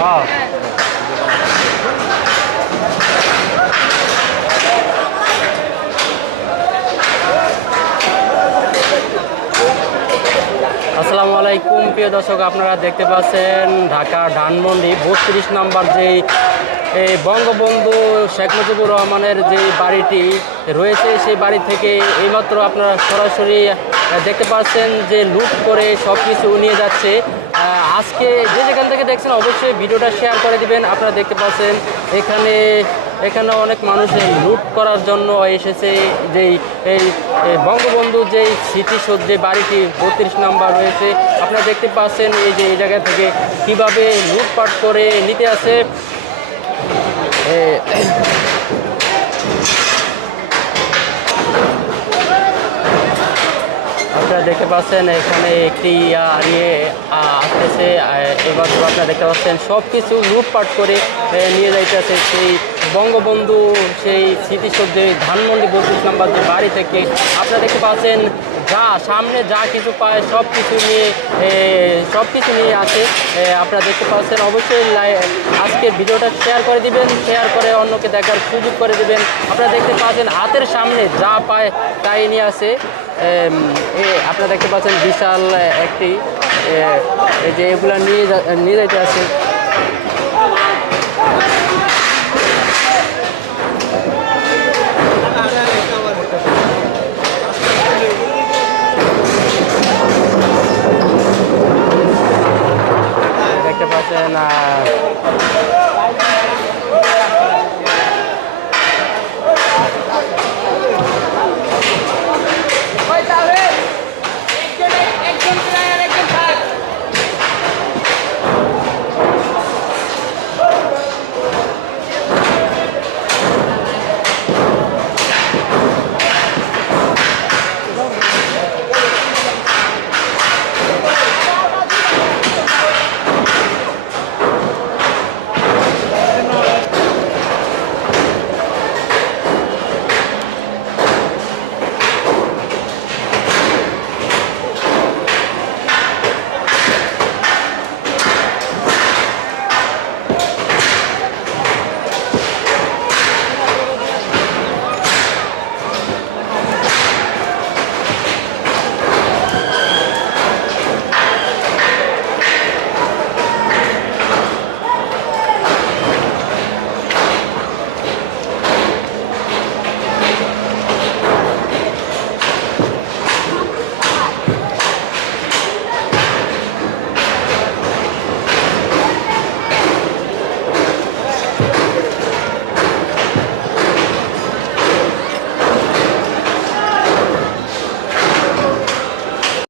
হ্যাঁ। আসসালামু আলাইকুম প্রিয় দর্শক, আপনারা দেখতে পাচ্ছেন ঢাকা ধানমন্ডি 32 নম্বর যেই এই বঙ্গবন্ধু শেখ মুজিবুর রহমানের যে বাড়িটি রয়েছে, সেই বাড়ি থেকে এইমাত্র আপনারা সরাসরি দেখতে পাচ্ছেন যে লুট করে সব কিছু নিয়ে যাচ্ছে। আজকে যে যেখান থেকে দেখছেন অবশ্যই ভিডিওটা শেয়ার করে দিবেন। আপনারা দেখতে পাচ্ছেন এখানে অনেক মানুষ লুট করার জন্য এসেছে। যেই এই বঙ্গবন্ধু যেই স্মৃতিসৌধ যে বাড়িটি 32 নম্বর রয়েছে, আপনারা দেখতে পাচ্ছেন এই যে এই জায়গা থেকে কীভাবে লুটপাট করে নিতে আসে। আপনারা দেখতে পাচ্ছেন এখানে একটি নিয়ে আসতেছে। এবার আপনারা দেখতে পাচ্ছেন সব কিছু লুটপাট করে নিয়ে যাইতেছে সেই বঙ্গবন্ধু সেই স্মৃতিসৌধ ধানমন্ডি 32 নম্বর যে বাড়ি থেকে। আপনারা দেখতে পাচ্ছেন যা সামনে যা কিছু পায় সব কিছু নিয়ে আসে। আপনারা দেখতে পাচ্ছেন অবশ্যই আজকের ভিডিওটা শেয়ার করে দিবেন, শেয়ার করে অন্যকে দেখার সুযোগ করে দিবেন। আপনারা দেখতে পাচ্ছেন হাতের সামনে যা পায় তাই নিয়ে আসে। আপনারা দেখতে পাচ্ছেন বিশাল একটি এই যে এগুলা নিয়ে যাইতে আছে। দেখতে পাচ্ছেন